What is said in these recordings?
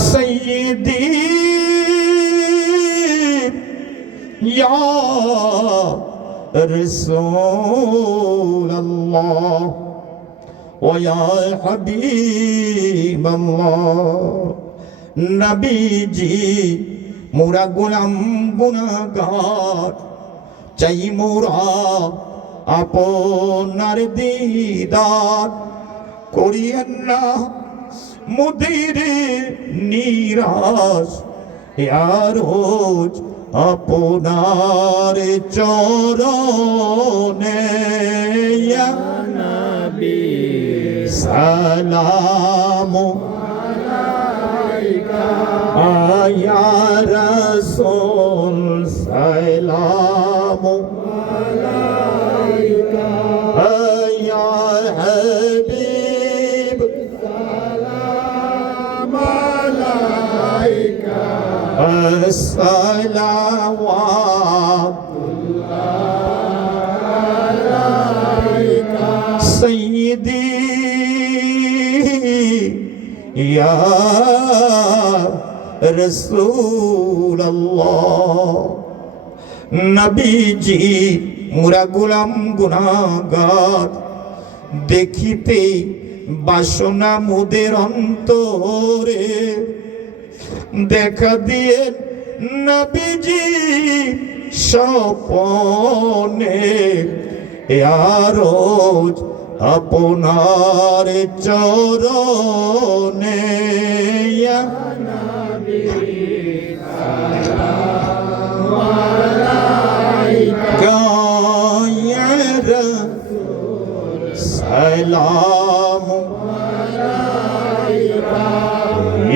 सय्यदी या रसूल अल्लाह व या हबीब अल्लाह। नबी जी मोरा गुलाम गुनाहगार चाই মোরা আপনার দিদার করিয়েন না মুদের নিরাশ রোজ আপনার চরণে ইয়া নবী সালাম আলাইকা ইয়া রাসূল সালাম আলাইকা ইয়া হাবিব সালাম আলাইকা আসসালাওয়াতুল্লাহ আলাইকা সাইয়্যিদি ইয়া রাসূল আল্লাহ। নবীজি মোরা গোলাম গুনাহগার দেখিতে বাসনা মোদের অন্তরে দেখা দিয়ে নবীজি স্বপনে রোজ আপনার চরণে ইয়া নবী সালাম আলাইকা ইয়া রাসূল সালাম আলাইকা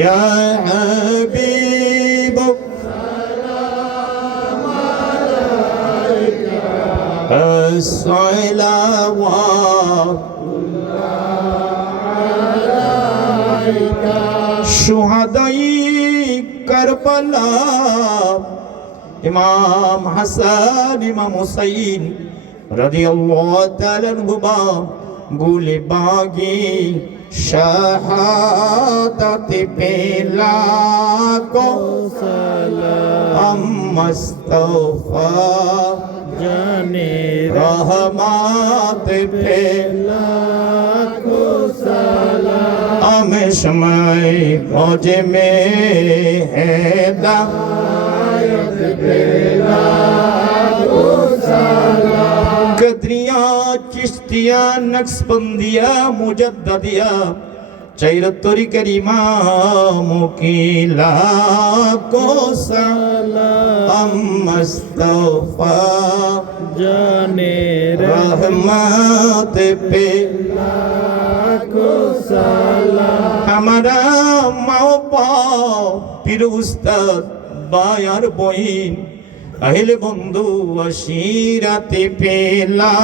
ইয়া হাবিব সালাম আলাইকা আসসালাওয়াতুল্লাহ। শুহাদাই কারবালা ইমাম হাসান ইমাম হুসাইন রাদিয়াল্লাহু তাআলা আনহুমা গুলে বাগি শাহাদাত পেলা কো সালাম মুস্তাফা জানে রহমত পেলা কো সালাম আমি সময় खोजे में है दायत पेला को सालाम। कदरिया चिश्तिया नक्शबंदिया मुजद्ददिया चैरतरी करीमा मुकीला को सलाम मुस्तफा जाने रहमत पे को सलाम। हमारा माओ पाओ पीर उस्ताद बायार बहिन अहिल बंधु अशीराते पेला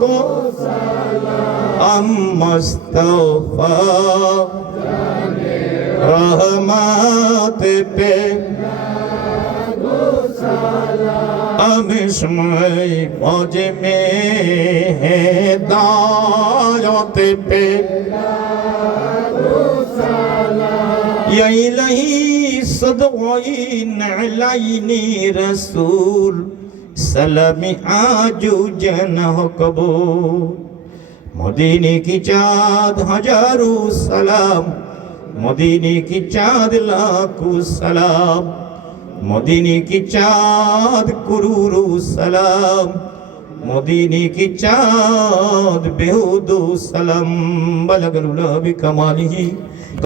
को सलाम मुस्तफा रहमत पे को सलाम। আমি সময় खोजे में है दायत पे या इलाही सदवाइन अलैनी रसूल सलामी आजू जन हो कबूल। मदीने की चाँद हजारों सलाम मदीने की चाँद लाखों सलाम मदीने की चाँद करोड़ों सलाम मदीने की चाँद बेहुदो सलाम। बलगल उला बिकमालिही।